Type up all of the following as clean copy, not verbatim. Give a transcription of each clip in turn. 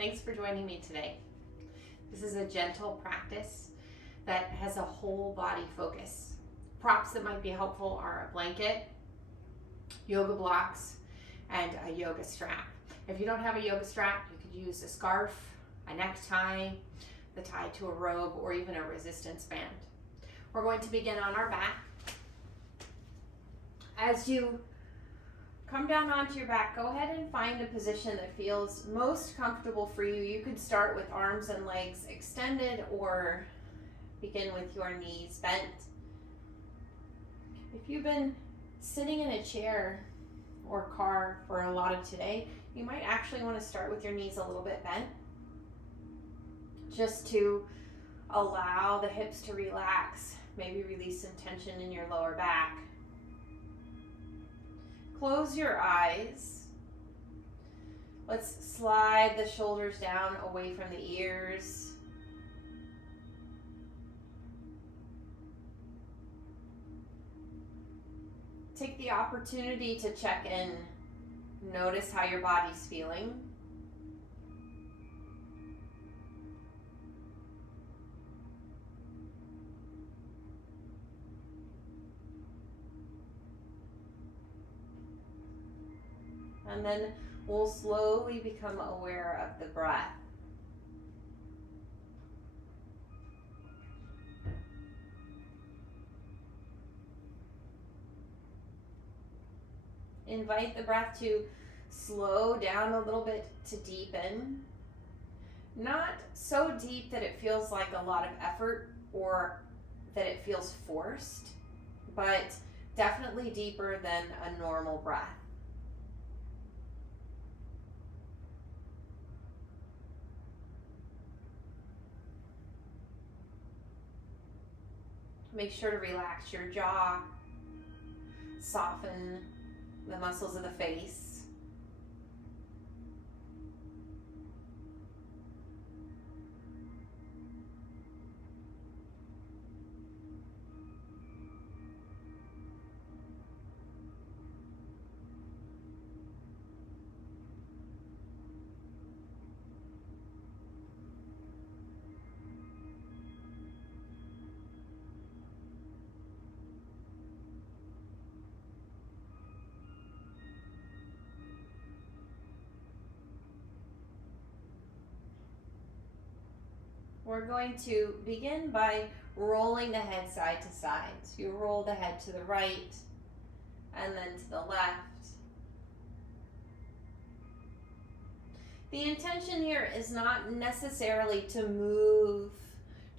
Thanks for joining me today. This is a gentle practice that has a whole body focus. Props that might be helpful are a blanket, yoga blocks, and a yoga strap. If you don't have a yoga strap, you could use a scarf, a necktie, the tie to a robe, or even a resistance band. We're going to begin on our back. As you come down onto your back, go ahead and find a position that feels most comfortable for you. You could start with arms and legs extended or begin with your knees bent. If you've been sitting in a chair or car for a lot of today, you might actually want to start with your knees a little bit bent, just to allow the hips to relax, maybe release some tension in your lower back. Close your eyes. Let's slide the shoulders down away from the ears. Take the opportunity to check in. Notice how your body's feeling. And then we'll slowly become aware of the breath. Invite the breath to slow down a little bit, to deepen. Not so deep that it feels like a lot of effort or that it feels forced, but definitely deeper than a normal breath. Make sure to relax your jaw, soften the muscles of the face. We're going to begin by rolling the head side to side. So you roll the head to the right and then to the left. The intention here is not necessarily to move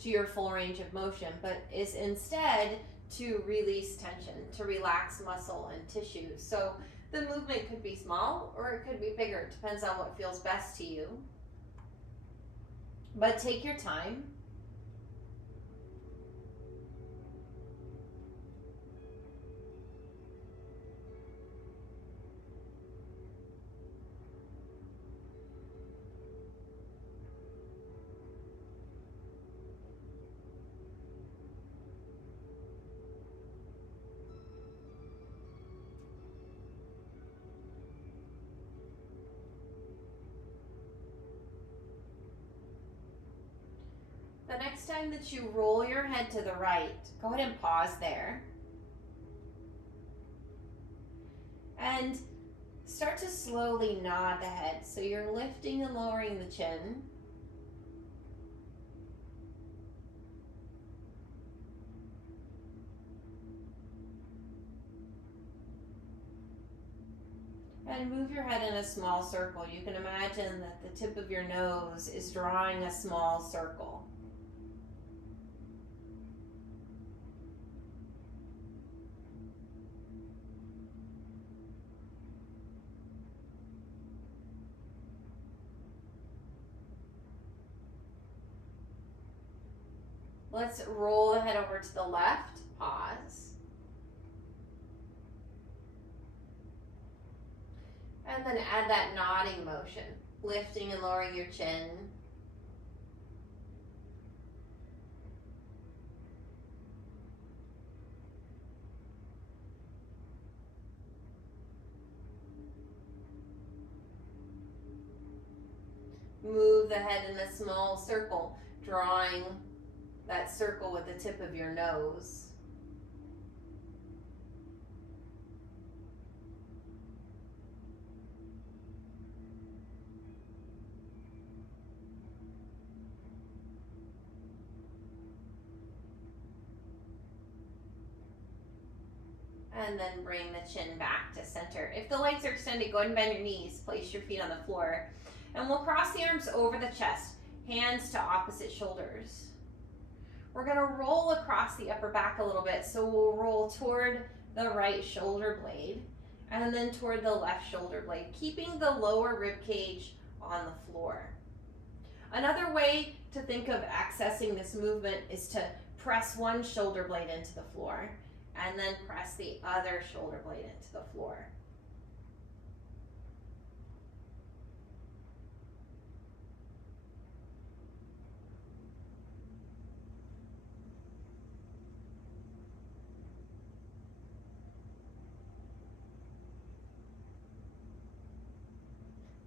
to your full range of motion, but is instead to release tension, to relax muscle and tissue. So the movement could be small or it could be bigger. It depends on what feels best to you. But take your time. The next time that you roll your head to the right, go ahead and pause there. And start to slowly nod the head. So you're lifting and lowering the chin. And move your head in a small circle. You can imagine that the tip of your nose is drawing a small circle. Let's roll the head over to the left, pause. And then add that nodding motion, lifting and lowering your chin. Move the head in a small circle, drawing that circle with the tip of your nose. And then bring the chin back to center. If the legs are extended, go ahead and bend your knees. Place your feet on the floor. And we'll cross the arms over the chest, hands to opposite shoulders. We're going to roll across the upper back a little bit. So we'll roll toward the right shoulder blade and then toward the left shoulder blade, keeping the lower rib cage on the floor. Another way to think of accessing this movement is to press one shoulder blade into the floor and then press the other shoulder blade into the floor.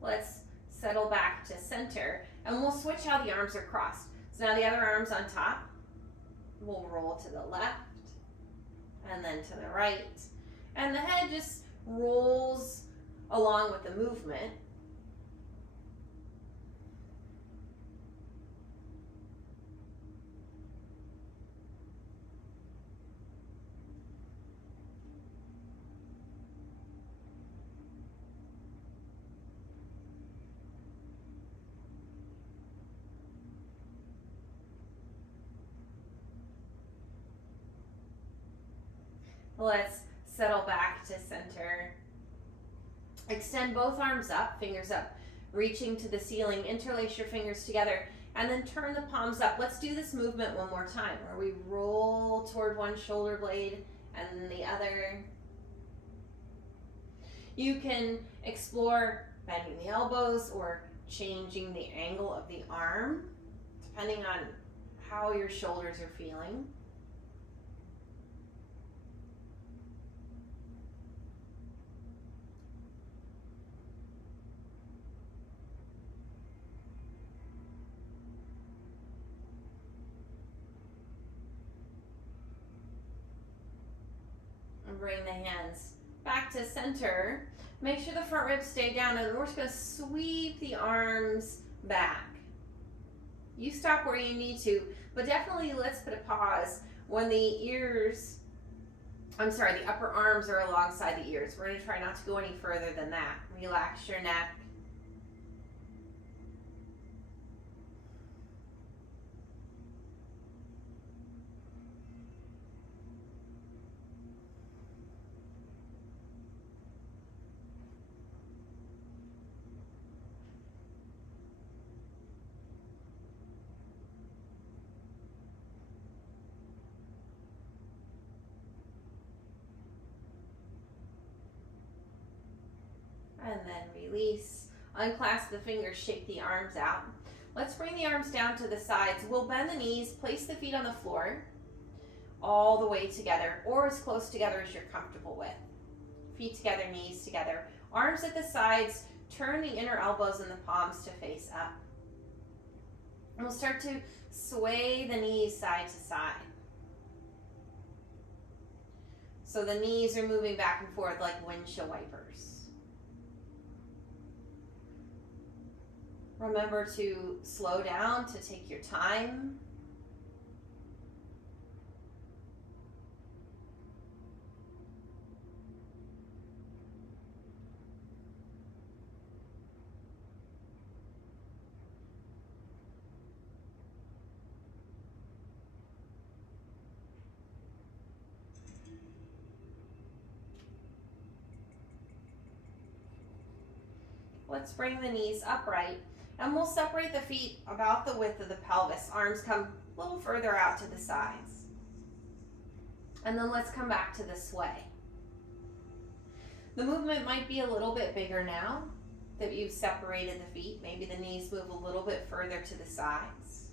Let's settle back to center, and we'll switch how the arms are crossed. So now the other arm's on top. We'll roll to the left and then to the right. And the head just rolls along with the movement. Let's settle back to center. Extend both arms up, fingers up, reaching to the ceiling. Interlace your fingers together and then turn the palms up. Let's do this movement one more time where we roll toward one shoulder blade and then the other. You can explore bending the elbows or changing the angle of the arm depending on how your shoulders are feeling. Bring the hands back to center. Make sure the front ribs stay down, and we're just going to sweep the arms back. You stop where you need to, but definitely let's put a pause when the upper arms are alongside the ears. We're going to try not to go any further than that. Relax your neck. And then release. Unclasp the fingers, shake the arms out. Let's bring the arms down to the sides. We'll bend the knees, place the feet on the floor, all the way together, or as close together as you're comfortable with. Feet together, knees together. Arms at the sides, turn the inner elbows and the palms to face up. And we'll start to sway the knees side to side. So the knees are moving back and forth like windshield wipers. Remember to slow down, to take your time. Let's bring the knees upright. And we'll separate the feet about the width of the pelvis. Arms come a little further out to the sides. And then let's come back to the sway. The movement might be a little bit bigger now that you've separated the feet. Maybe the knees move a little bit further to the sides.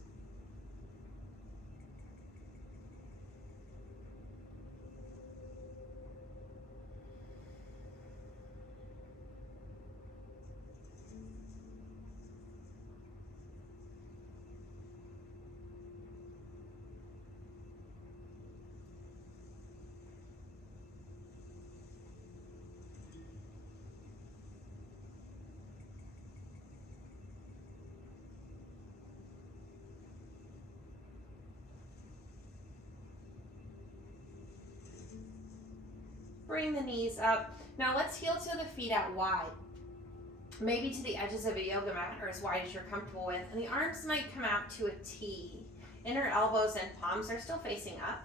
Bring the knees up. Now let's heel toe the feet out wide. Maybe to the edges of a yoga mat or as wide as you're comfortable with. And the arms might come out to a T. Inner elbows and palms are still facing up.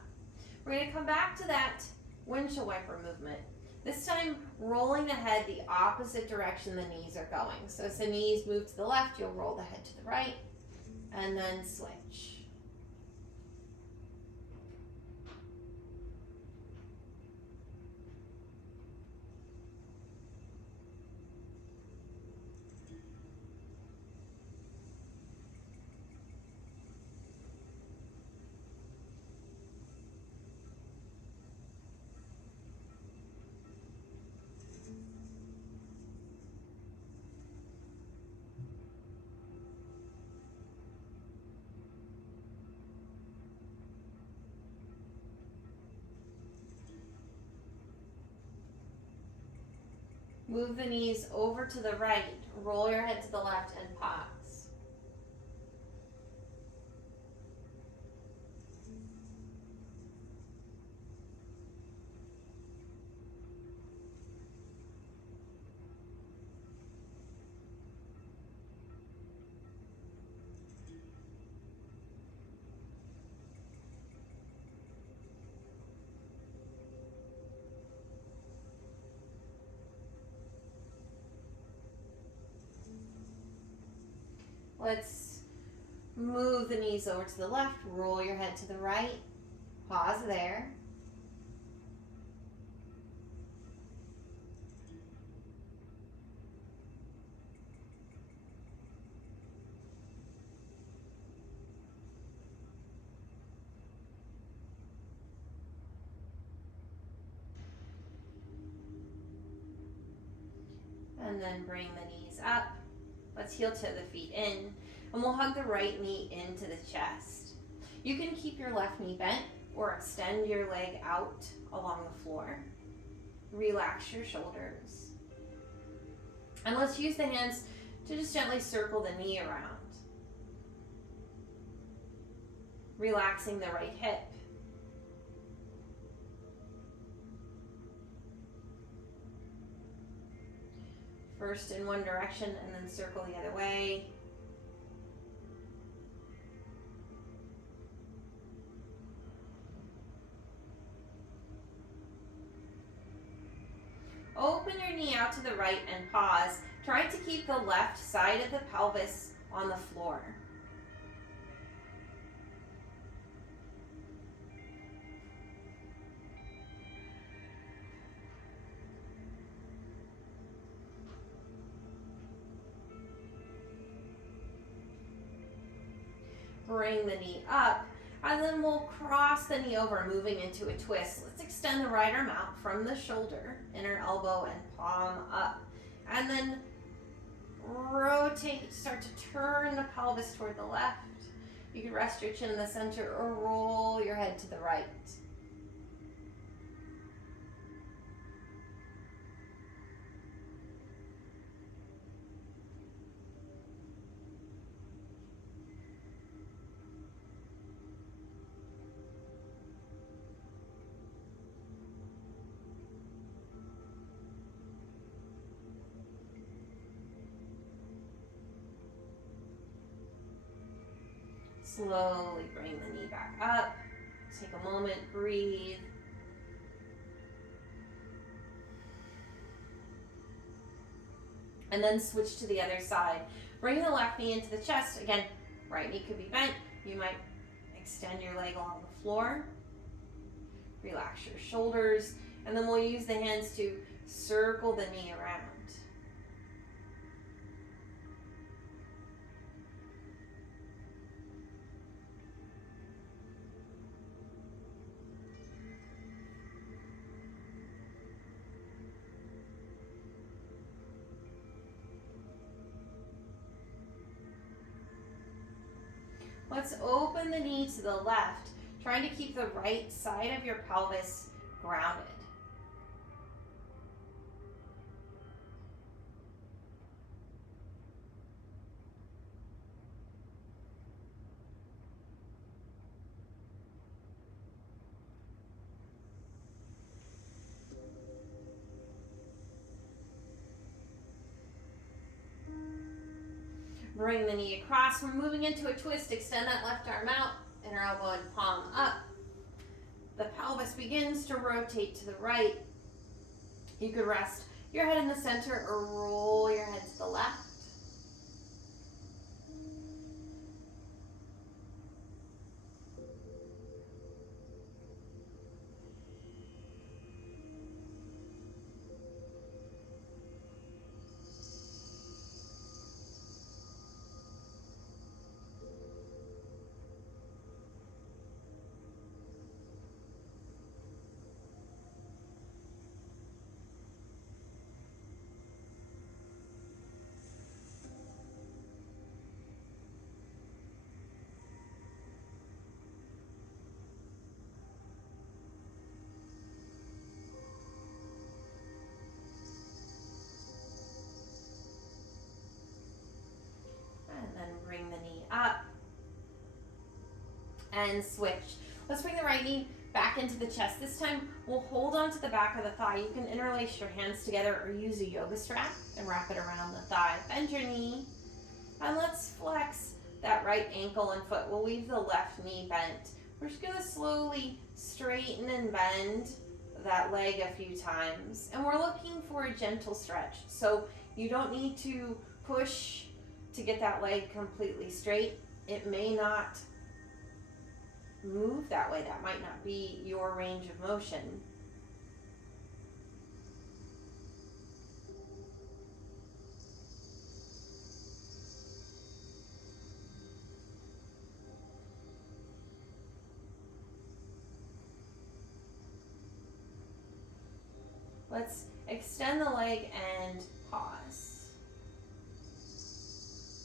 We're going to come back to that windshield wiper movement. This time, rolling the head the opposite direction the knees are going. So as the knees move to the left, you'll roll the head to the right, and then switch. Move the knees over to the right, roll your head to the left, and pause. Let's move the knees over to the left, roll your head to the right, pause there. And then bring the knees up. Let's heel toe the feet in, and we'll hug the right knee into the chest. You can keep your left knee bent or extend your leg out along the floor. Relax your shoulders. And let's use the hands to just gently circle the knee around. Relaxing the right hip. First in one direction and then circle the other way. Open your knee out to the right and pause. Try to keep the left side of the pelvis on the floor. Bring the knee up, and then we'll cross the knee over, moving into a twist. Let's extend the right arm out from the shoulder, inner elbow and palm up, and then rotate, start to turn the pelvis toward the left. You can rest your chin in the center or roll your head to the right. Slowly bring the knee back up. Take a moment, breathe. And then switch to the other side. Bring the left knee into the chest. Again, right knee could be bent. You might extend your leg along the floor. Relax your shoulders. And then we'll use the hands to circle the knee around. Let's open the knee to the left, trying to keep the right side of your pelvis grounded. Bring the knee across. We're moving into a twist. Extend that left arm out, inner elbow and palm up. The pelvis begins to rotate to the right. You could rest your head in the center or roll your head to the left. And then bring the knee up and switch. Let's bring the right knee back into the chest. This time we'll hold on to the back of the thigh. You can interlace your hands together or use a yoga strap and wrap it around the thigh. Bend your knee and let's flex that right ankle and foot. We'll leave the left knee bent. We're just going to slowly straighten and bend that leg a few times. And we're looking for a gentle stretch. So you don't need to push to get that leg completely straight. It may not move that way. That might not be your range of motion. Let's extend the leg and pause.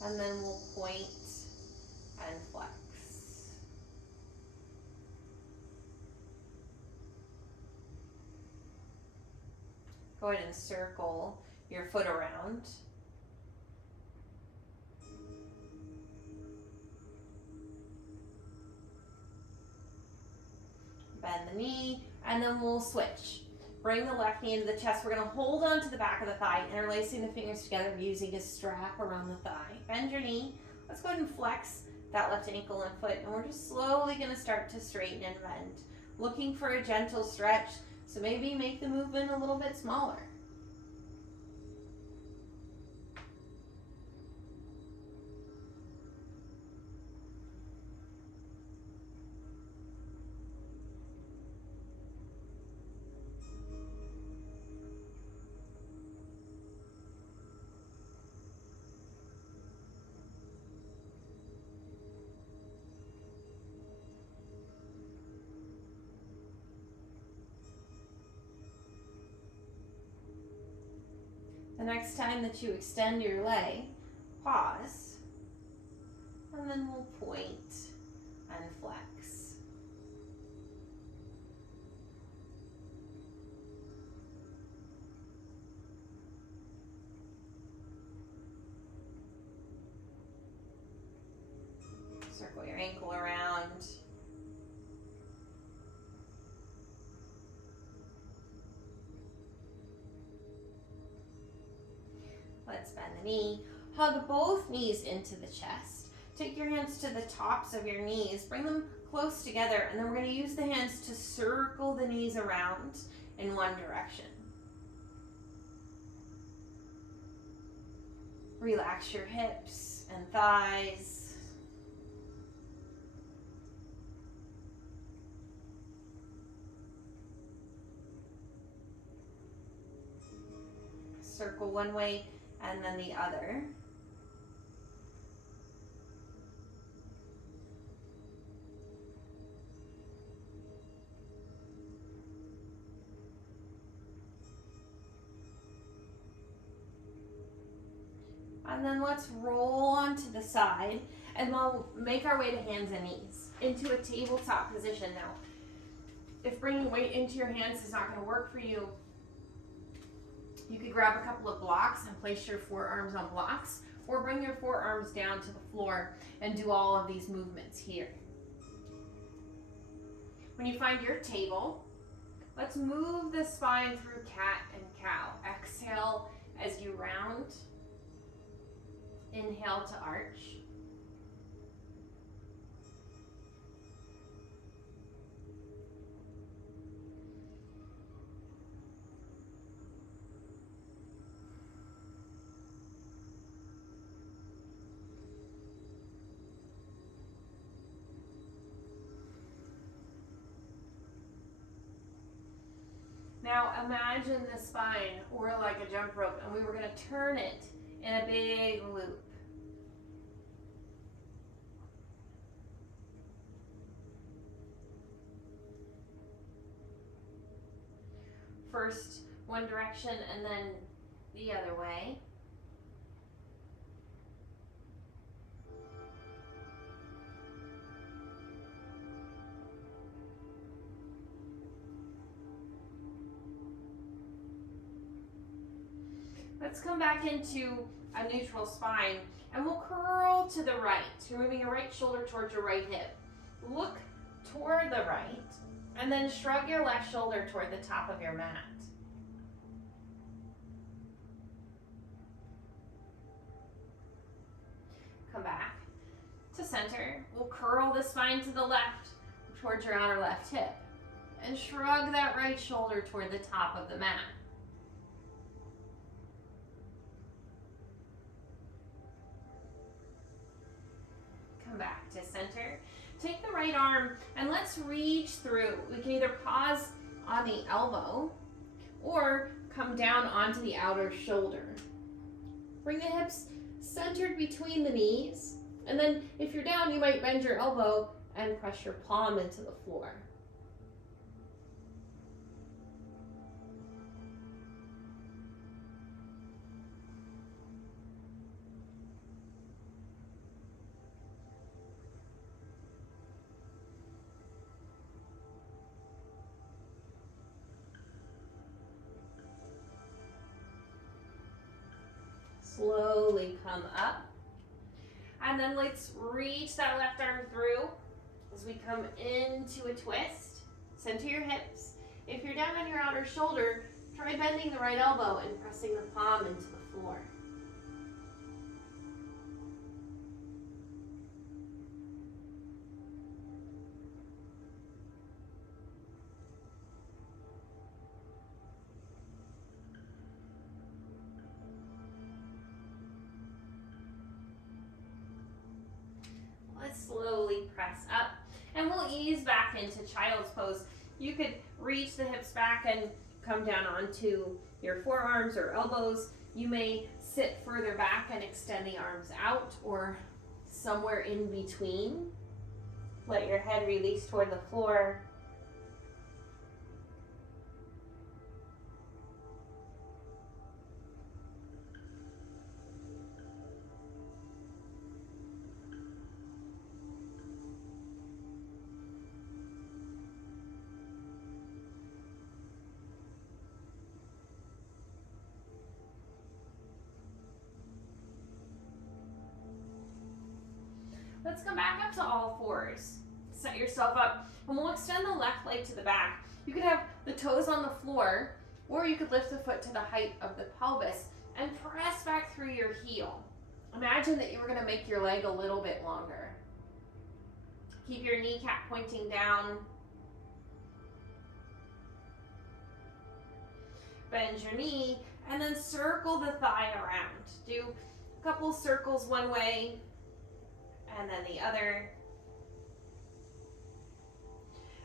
And then we'll point and flex. Go ahead and circle your foot around. Bend the knee, and then we'll switch. Bring the left knee into the chest. We're going to hold on to the back of the thigh, interlacing the fingers together using a strap around the thigh. Bend your knee. Let's go ahead and flex that left ankle and foot, and we're just slowly going to start to straighten and bend. Looking for a gentle stretch, so maybe make the movement a little bit smaller. The next time that you extend your leg, pause, and then we'll point and flex. Circle your ankle around. Let's bend the knee. Hug both knees into the chest. Take your hands to the tops of your knees. Bring them close together, and then we're going to use the hands to circle the knees around in one direction. Relax your hips and thighs. Circle one way and then the other. And then let's roll onto the side, and we'll make our way to hands and knees into a tabletop position. Now, if bringing weight into your hands is not going to work for you, you could grab a couple of blocks and place your forearms on blocks, or bring your forearms down to the floor and do all of these movements here. When you find your table, let's move the spine through cat and cow. Exhale as you round. Inhale Inhale to arch. Now imagine the spine or like a jump rope, and we were going to turn it in a big loop. First one direction and then the other way. Let's come back into a neutral spine, and we'll curl to the right. You're moving your right shoulder towards your right hip. Look toward the right, and then shrug your left shoulder toward the top of your mat. Come back to center. We'll curl the spine to the left towards your outer left hip, and shrug that right shoulder toward the top of the mat. Come back to center. Take the right arm and let's reach through. We can either pause on the elbow or come down onto the outer shoulder. Bring the hips centered between the knees, and then if you're down, you might bend your elbow and press your palm into the floor. Slowly come up, and then let's reach that left arm through as we come into a twist. Center your hips. If you're down on your outer shoulder, try bending the right elbow and pressing the palm into the floor. Let's slowly press up, and we'll ease back into child's pose. You could reach the hips back and come down onto your forearms or elbows. You may sit further back and extend the arms out, or somewhere in between. Let your head release toward the floor. Let's come back up to all fours. Set yourself up, and we'll extend the left leg to the back. You could have the toes on the floor, or you could lift the foot to the height of the pelvis and press back through your heel. Imagine that you were going to make your leg a little bit longer. Keep your kneecap pointing down. Bend your knee, and then circle the thigh around. Do a couple circles one way, and then the other.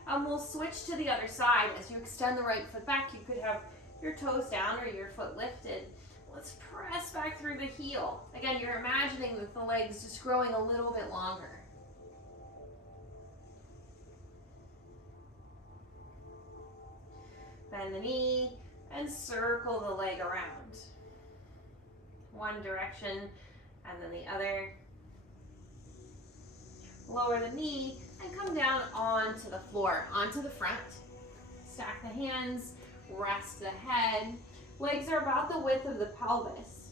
And we'll switch to the other side. As you extend the right foot back, you could have your toes down or your foot lifted. Let's press back through the heel. Again, you're imagining that the leg's just growing a little bit longer. Bend the knee and circle the leg around. One direction and then the other. Lower the knee and come down onto the floor, onto the front. Stack the hands, rest the head. Legs are about the width of the pelvis.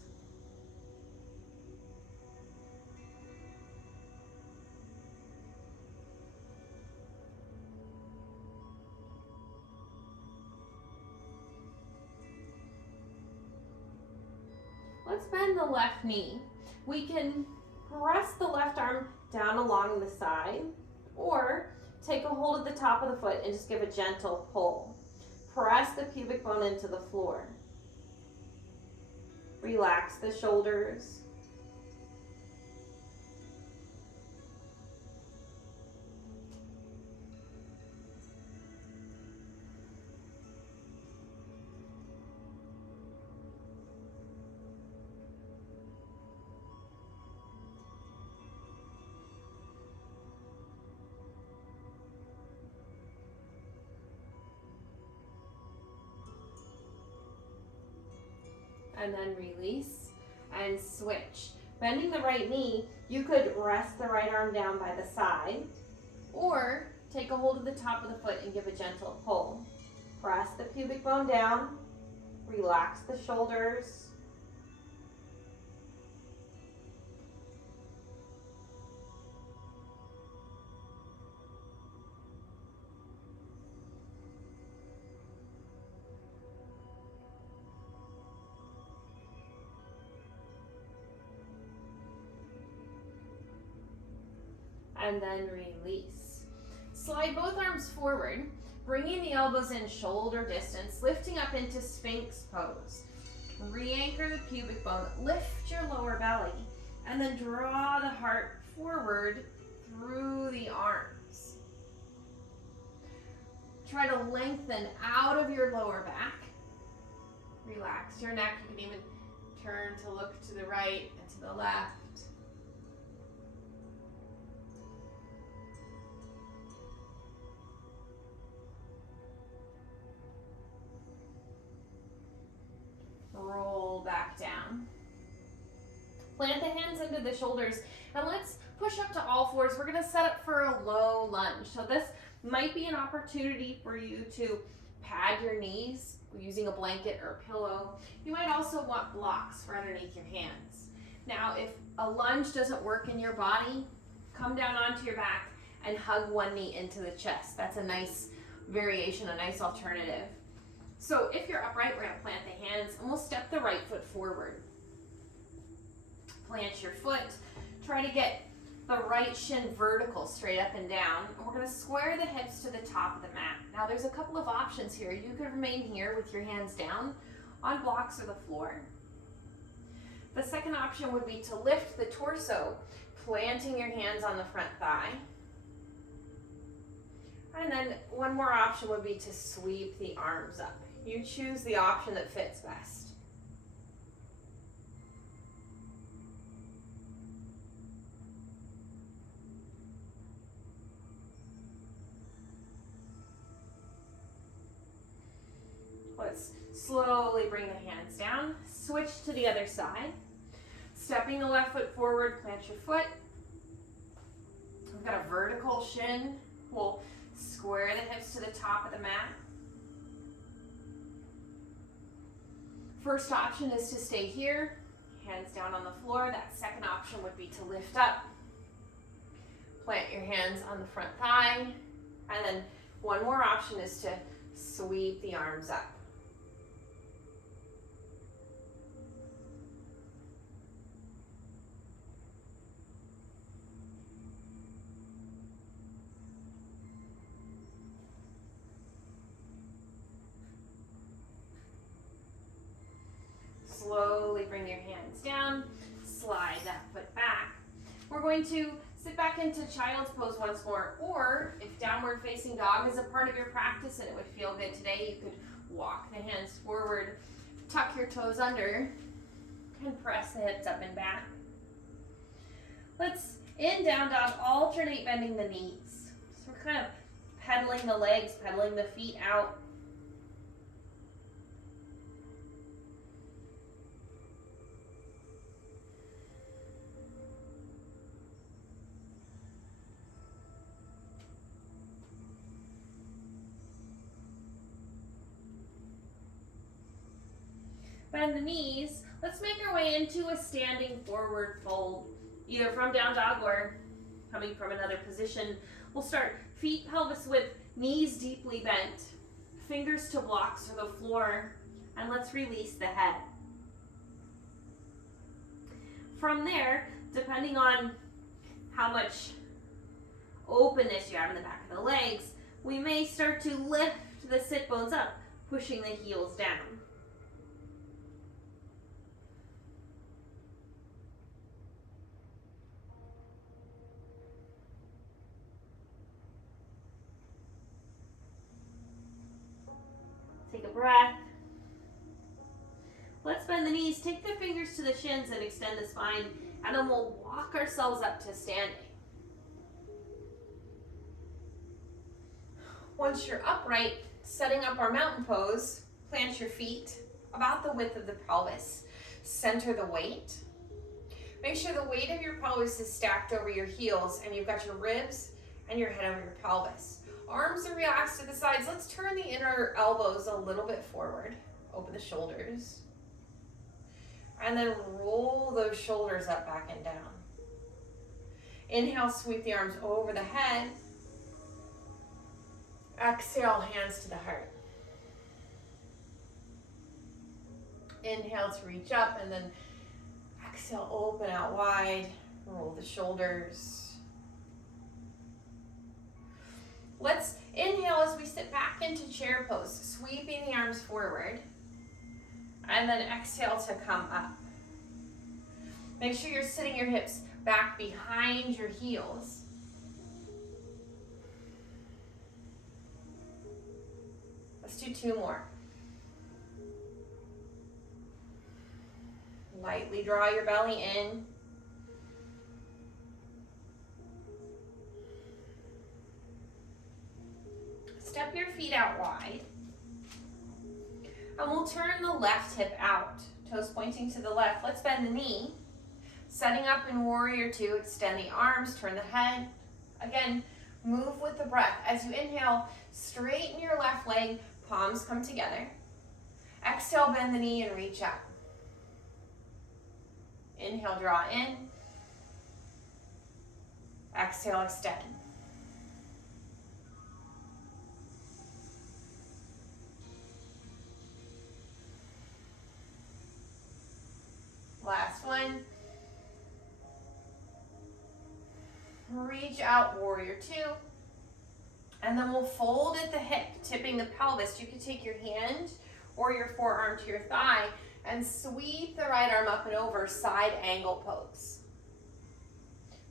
Let's bend the left knee. We can press the left arm down along the side, or take a hold of the top of the foot and just give a gentle pull. Press the pubic bone into the floor. Relax the shoulders. And then release and switch. Bending the right knee, you could rest the right arm down by the side, or take a hold of the top of the foot and give a gentle pull. Press the pubic bone down, relax the shoulders. And then release. Slide both arms forward, bringing the elbows in shoulder distance, lifting up into Sphinx pose. Re-anchor the pubic bone, lift your lower belly, and then draw the heart forward through the arms. Try to lengthen out of your lower back. Relax your neck. You can even turn to look to the right and to the left. Roll back down. Plant the hands into the shoulders, and let's push up to all fours. We're going to set up for a low lunge. So this might be an opportunity for you to pad your knees using a blanket or a pillow. You might also want blocks for underneath your hands. Now, if a lunge doesn't work in your body, come down onto your back and hug one knee into the chest. That's a nice variation, a nice alternative. So if you're upright, we're going to plant the hands, and we'll step the right foot forward. Plant your foot. Try to get the right shin vertical, straight up and down. And we're going to square the hips to the top of the mat. Now there's a couple of options here. You could remain here with your hands down on blocks or the floor. The second option would be to lift the torso, planting your hands on the front thigh. And then one more option would be to sweep the arms up. You choose the option that fits best. Let's slowly bring the hands down. Switch to the other side. Stepping the left foot forward, plant your foot. We've got a vertical shin. We'll square the hips to the top of the mat. First option is to stay here, hands down on the floor. That second option would be to lift up. Plant your hands on the front thigh. And then one more option is to sweep the arms up. Slowly bring your hands down, slide that foot back. We're going to sit back into child's pose once more, or if downward facing dog is a part of your practice and it would feel good today, you could walk the hands forward, tuck your toes under, and press the hips up and back. Let's, in down dog, alternate bending the knees. So we're kind of pedaling the legs, pedaling the feet out. Bend the knees. Let's make our way into a standing forward fold, either from down dog or coming from another position. We'll start feet, pelvis width, knees deeply bent, fingers to blocks or the floor, and let's release the head. from there, depending on how much openness you have in the back of the legs, we may start to lift the sit bones up, pushing the heels down. Take a breath. Let's bend the knees, take the fingers to the shins and extend the spine, and then we'll walk ourselves up to standing. Once you're upright, setting up our mountain pose, plant your feet about the width of the pelvis. Center the weight. Make sure the weight of your pelvis is stacked over your heels and you've got your ribs and your head over your pelvis. Arms are relaxed to the sides. Let's turn the inner elbows a little bit forward. Open the shoulders. And then roll those shoulders up, back, and down. Inhale, sweep the arms over the head. Exhale, hands to the heart. Inhale to reach up, and then exhale, open out wide. Roll the shoulders. Let's inhale as we sit back into chair pose, sweeping the arms forward. And then exhale to come up. Make sure you're sitting your hips back behind your heels. Let's do 2 more. Lightly draw your belly in. Step your feet out wide. And we'll turn the left hip out, toes pointing to the left. Let's bend the knee. Setting up in warrior 2, extend the arms, turn the head. Again, move with the breath. As you inhale, straighten your left leg, palms come together. Exhale, bend the knee and reach up. Inhale, draw in. Exhale, extend. Last one. Reach out, warrior 2. And then we'll fold at the hip, tipping the pelvis. You can take your hand or your forearm to your thigh and sweep the right arm up and over, side angle pose.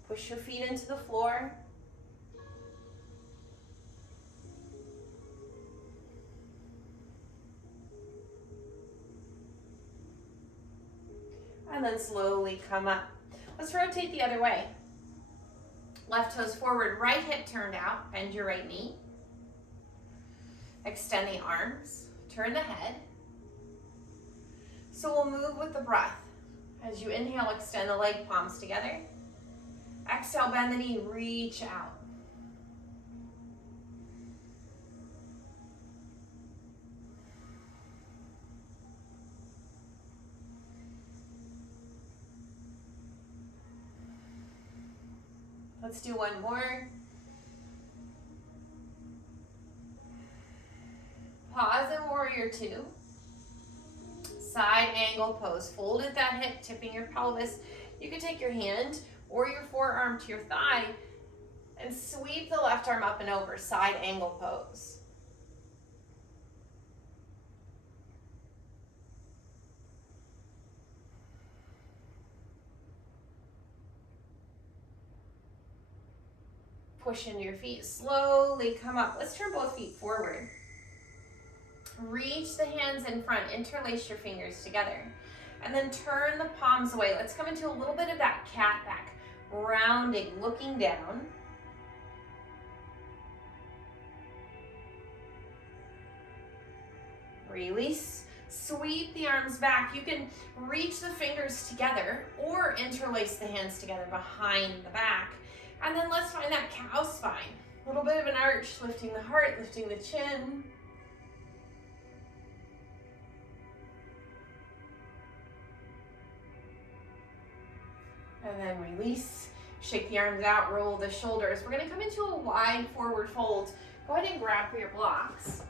Push your feet into the floor. And then slowly come up. Let's rotate the other way. Left toes forward, right hip turned out, bend your right knee. Extend the arms, turn the head. So we'll move with the breath. As you inhale, extend the leg, palms together. Exhale, bend the knee, reach out. Let's do one more. Pause in warrior 2. Side angle pose. Fold at that hip, tipping your pelvis. You can take your hand or your forearm to your thigh and sweep the left arm up and over, side angle pose. Push into your feet, slowly come up. Let's turn both feet forward. Reach the hands in front, interlace your fingers together, and then turn the palms away. Let's come into a little bit of that cat back, rounding, looking down. Release, sweep the arms back. You can reach the fingers together or interlace the hands together behind the back. And then let's find that cow spine. A little bit of an arch, lifting the heart, lifting the chin. And then release, shake the arms out, roll the shoulders. We're gonna come into a wide forward fold. Go ahead and grab for your blocks.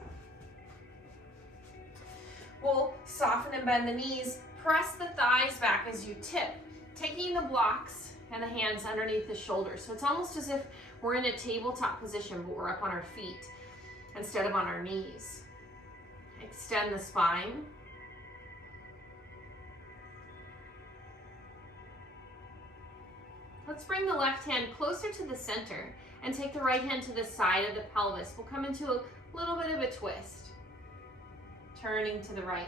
We'll soften and bend the knees. Press the thighs back as you tip. taking the blocks and the hands underneath the shoulders. So it's almost as if we're in a tabletop position, but we're up on our feet instead of on our knees. Extend the spine. Let's bring the left hand closer to the center and take the right hand to the side of the pelvis. We'll come into a little bit of a twist, turning to the right.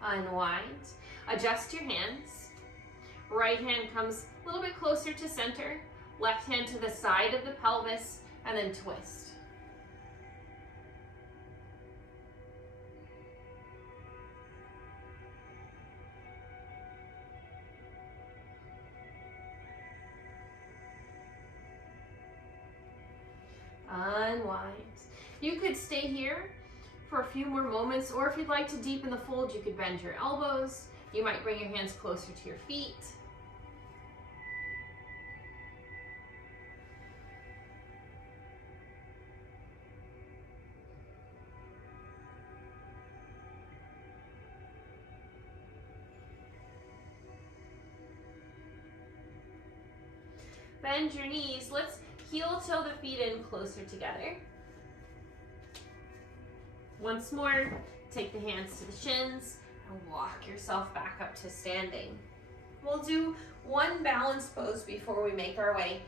Unwind. Adjust your hands. Right hand comes a little bit closer to center. Left hand to the side of the pelvis, and then twist. Unwind. You could stay here for a few more moments, or if you'd like to deepen the fold, you could bend your elbows. You might bring your hands closer to your feet. Bend your knees. Let's heel toe the feet in closer together. Once more, take the hands to the shins and walk yourself back up to standing. We'll do one balance pose before we make our way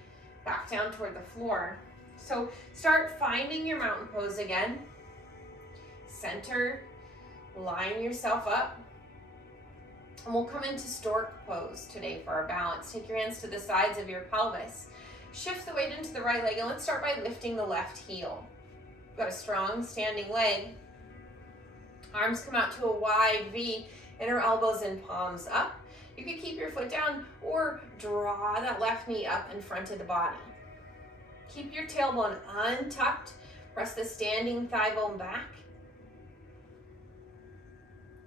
back down toward the floor. So start finding your mountain pose again. Center, line yourself up. And we'll come into stork pose today for our balance. Take your hands to the sides of your pelvis. Shift the weight into the right leg, and let's start by lifting the left heel. We've got a strong standing leg. Arms come out to a wide V, inner elbows and palms up. You could keep your foot down or draw that left knee up in front of the body. Keep your tailbone untucked. Press the standing thigh bone back.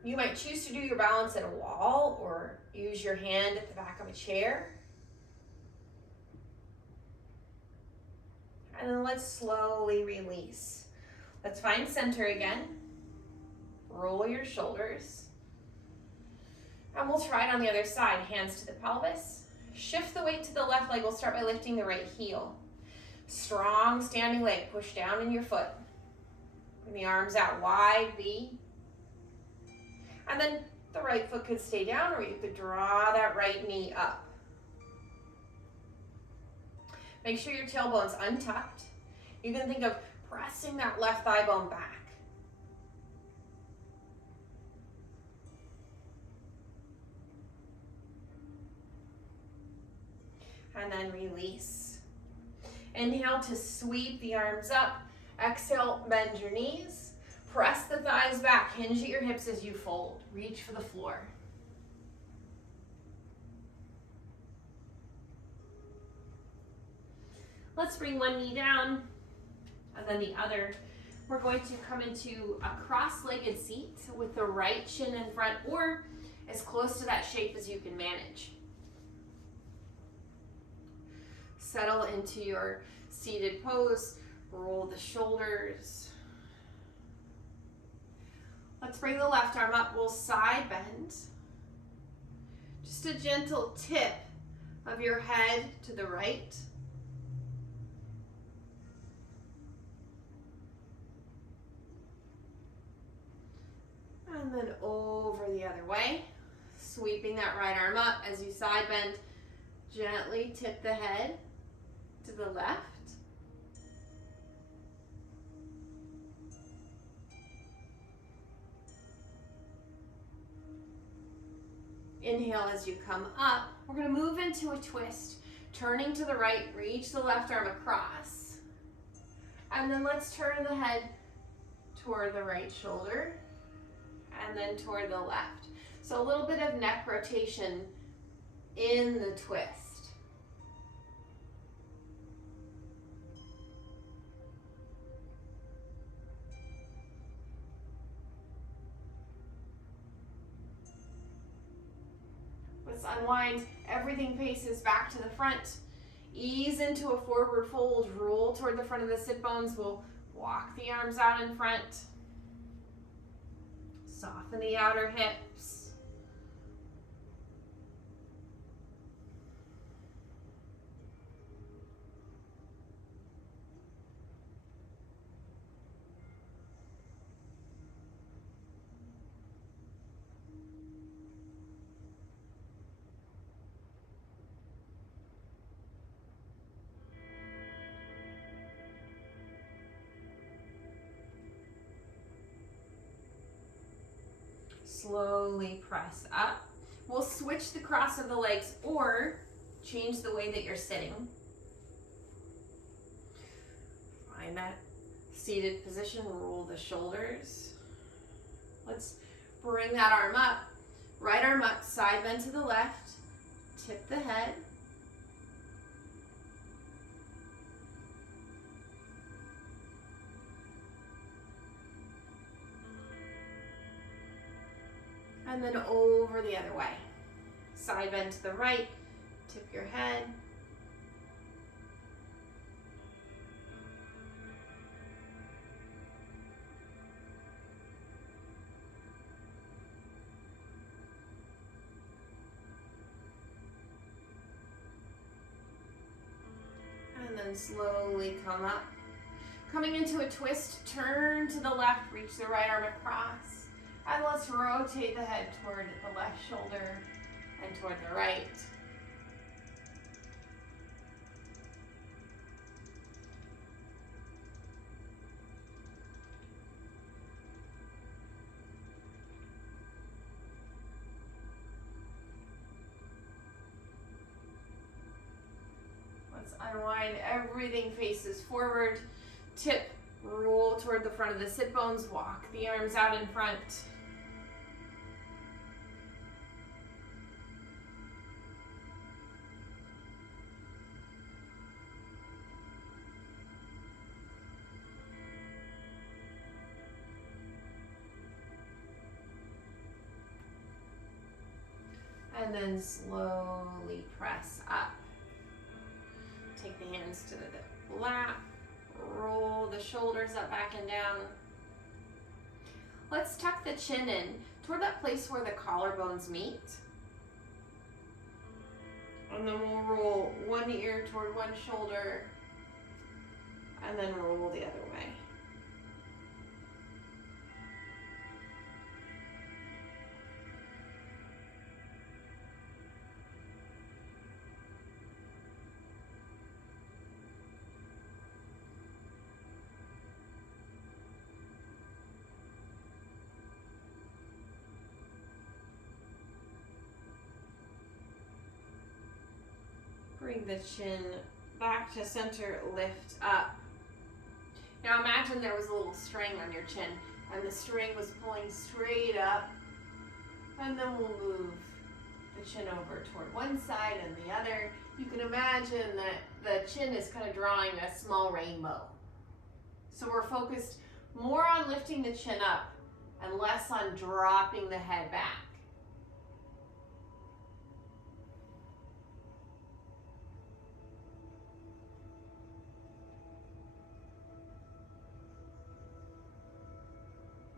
You might choose to do your balance at a wall or use your hand at the back of a chair. And then let's slowly release. Let's find center again. Roll your shoulders. And we'll try it on the other side. Hands to the pelvis. Shift the weight to the left leg. We'll start by lifting the right heel. Strong standing leg. Push down in your foot. Bring the arms out wide, V. And then the right foot could stay down, or you could draw that right knee up. Make sure your tailbone's untucked. You can think of pressing that left thigh bone back. And then release. Inhale to sweep the arms up. Exhale, bend your knees. Press the thighs back. Hinge at your hips as you fold. Reach for the floor. Let's bring one knee down and then the other. We're going to come into a cross-legged seat with the right shin in front, or as close to that shape as you can manage. Settle into your seated pose. Roll the shoulders. Let's bring the left arm up. We'll side bend. Just a gentle tip of your head to the right. And then over the other way. Sweeping that right arm up as you side bend. Gently tip the head to the left. Inhale as you come up. We're going to move into a twist. Turning to the right, reach the left arm across. And then let's turn the head toward the right shoulder and then toward the left. So a little bit of neck rotation in the twist. Let's unwind. Everything faces back to the front. Ease into a forward fold, roll toward the front of the sit bones. We'll walk the arms out in front. Soften the outer hips. Slowly press up. We'll switch the cross of the legs or change the way that you're sitting. Find that seated position, roll the shoulders. Let's bring that arm up. Right arm up, side bend to the left, tip the head. And then over the other way. Side bend to the right, tip your head. And then slowly come up. Coming into a twist, turn to the left, reach the right arm across. And let's rotate the head toward the left shoulder and toward the right. Let's unwind. Everything faces forward. Tip, roll toward the front of the sit bones. Walk the arms out in front. And then slowly press up. Take the hands to the lap. Roll the shoulders up, back, and down. Let's tuck the chin in toward that place where the collarbones meet. And then we'll roll one ear toward one shoulder. And then roll the other way. Bring the chin back to center, lift up. Now imagine there was a little string on your chin and the string was pulling straight up, and then we'll move the chin over toward one side and the other. You can imagine that the chin is kind of drawing a small rainbow. So we're focused more on lifting the chin up and less on dropping the head back.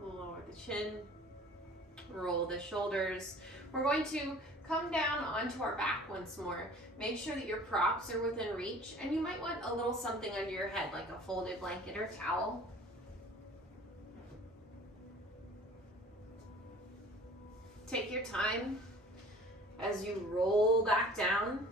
Lower the chin, roll the shoulders. We're going to come down onto our back once more. Make sure that your props are within reach, and you might want a little something under your head, like a folded blanket or towel. Take your time as you roll back down.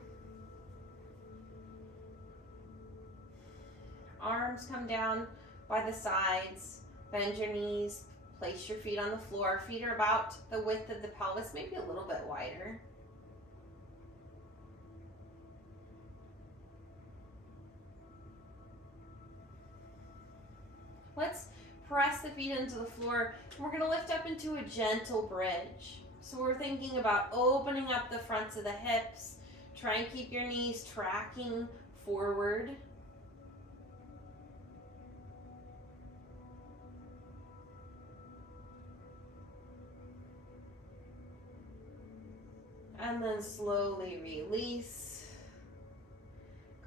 Arms come down by the sides, bend your knees. Place your feet on the floor. Feet are about the width of the pelvis, maybe a little bit wider. Let's press the feet into the floor. We're going to lift up into a gentle bridge. So we're thinking about opening up the fronts of the hips. Try and keep your knees tracking forward. And then slowly release.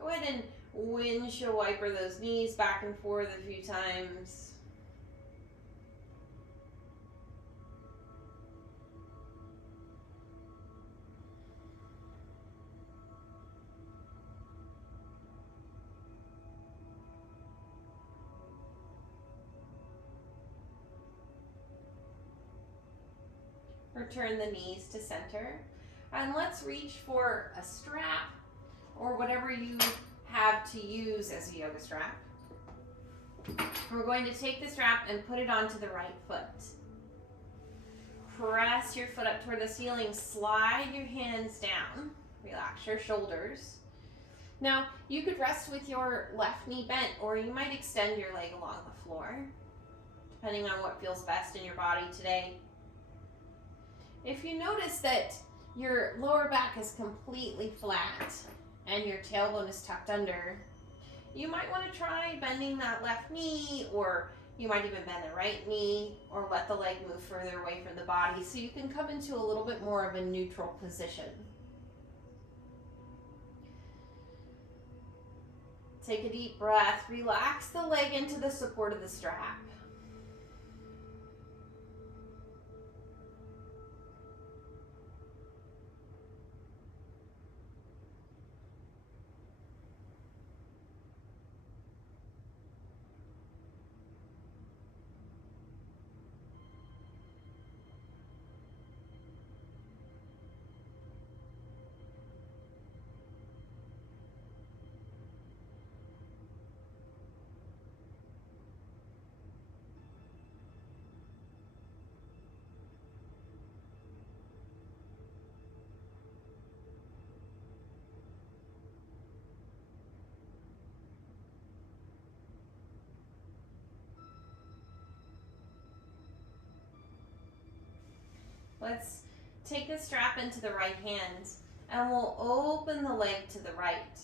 Go ahead and windshield wiper those knees back and forth a few times. Return the knees to center. And let's reach for a strap or whatever you have to use as a yoga strap. We're going to take the strap and put it onto the right foot. Press your foot up toward the ceiling. Slide your hands down. Relax your shoulders. Now, you could rest with your left knee bent, or you might extend your leg along the floor, depending on what feels best in your body today. If you notice that your lower back is completely flat and your tailbone is tucked under, you might want to try bending that left knee, or you might even bend the right knee, or let the leg move further away from the body so you can come into a little bit more of a neutral position. Take a deep breath. Relax the leg into the support of the strap. Let's take the strap into the right hand and we'll open the leg to the right.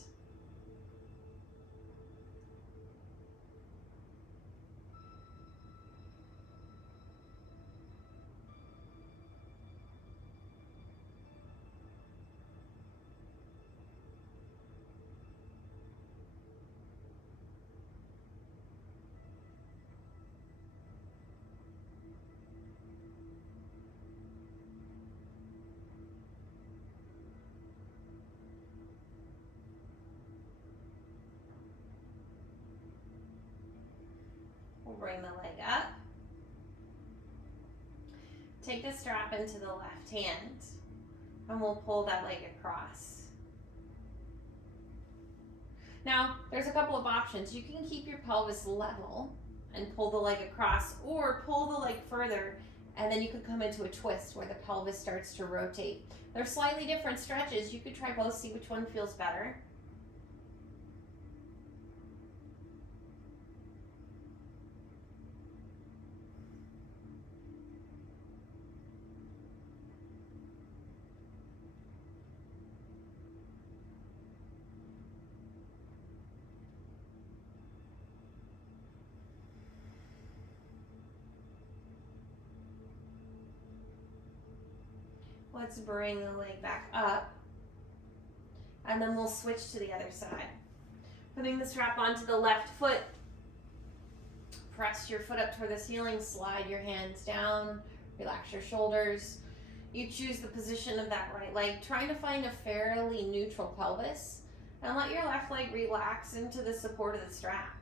We'll bring the leg up. Take the strap into the left hand and we'll pull that leg across. Now, there's a couple of options. You can keep your pelvis level and pull the leg across, or pull the leg further and then you could come into a twist where the pelvis starts to rotate. They're slightly different stretches. You could try both, see which one feels better. Let's bring the leg back up, and then we'll switch to the other side. Putting the strap onto the left foot, press your foot up toward the ceiling, slide your hands down, relax your shoulders. You choose the position of that right leg, trying to find a fairly neutral pelvis, and let your left leg relax into the support of the strap.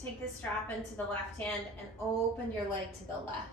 Take the strap into the left hand and open your leg to the left.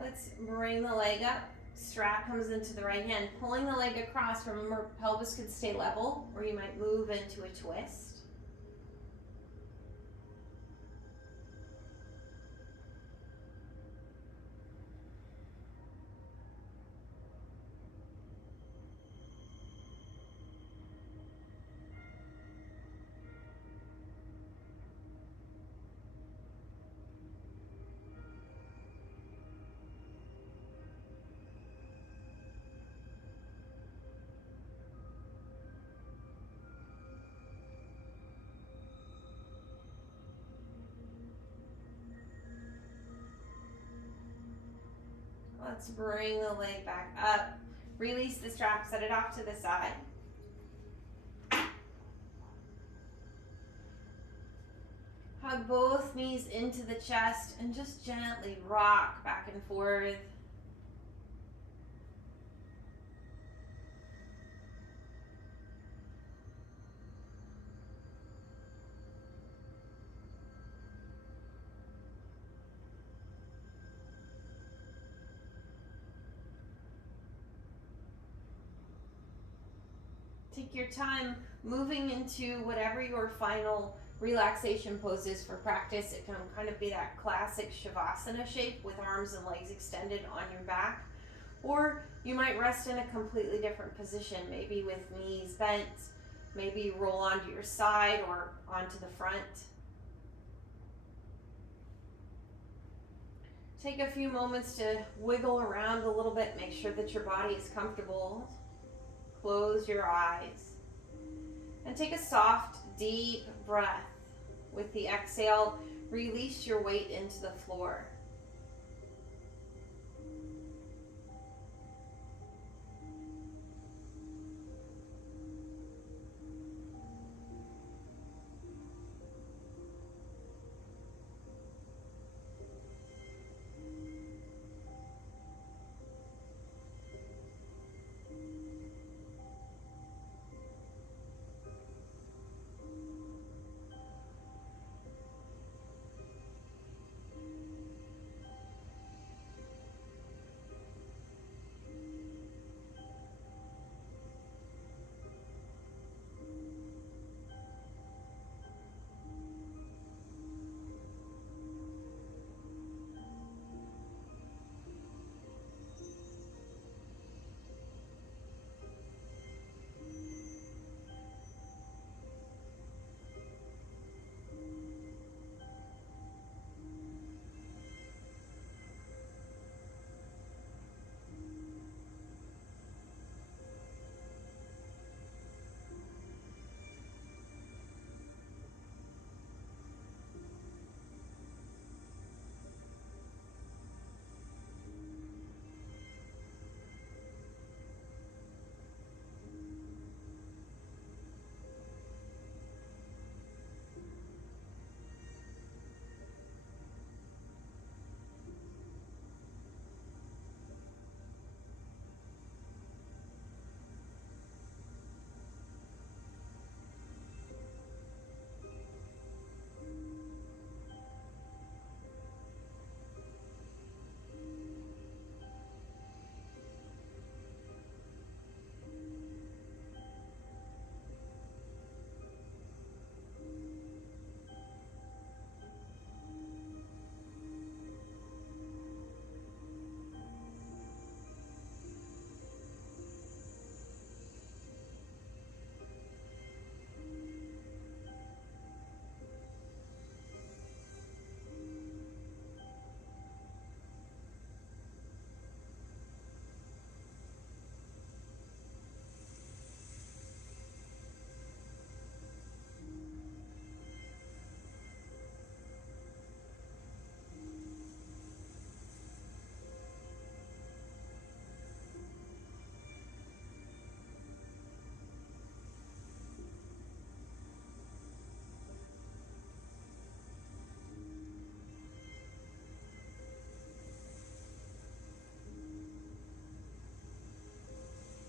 Let's bring the leg up. Strap comes into the right hand. Pulling the leg across. Remember, pelvis could stay level, or you might move into a twist. Let's bring the leg back up. Release the strap, set it off to the side. Hug both knees into the chest and just gently rock back and forth. Take your time moving into whatever your final relaxation pose is for practice. It can kind of be that classic Shavasana shape with arms and legs extended on your back. Or you might rest in a completely different position, maybe with knees bent, maybe roll onto your side or onto the front. Take a few moments to wiggle around a little bit, make sure that your body is comfortable. Close your eyes and take a soft, deep breath. With the exhale, release your weight into the floor.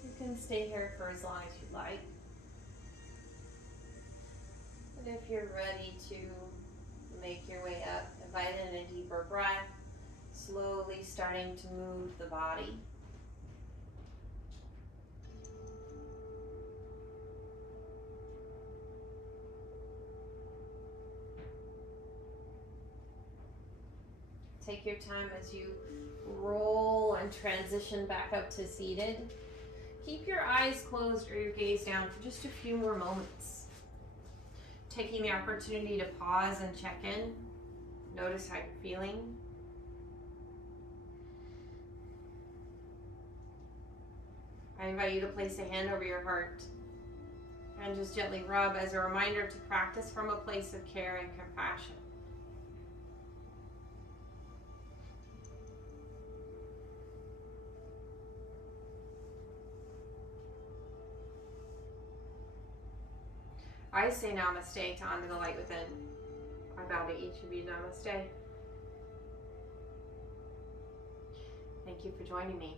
You can stay here for as long as you like. But if you're ready to make your way up, invite in a deeper breath. Slowly starting to move the body. Take your time as you roll and transition back up to seated. Keep your eyes closed or your gaze down for just a few more moments. Taking the opportunity to pause and check in. Notice how you're feeling. I invite you to place a hand over your heart and just gently rub as a reminder to practice from a place of care and compassion. I say namaste to honor the light within. I bow to each of you. Namaste. Thank you for joining me.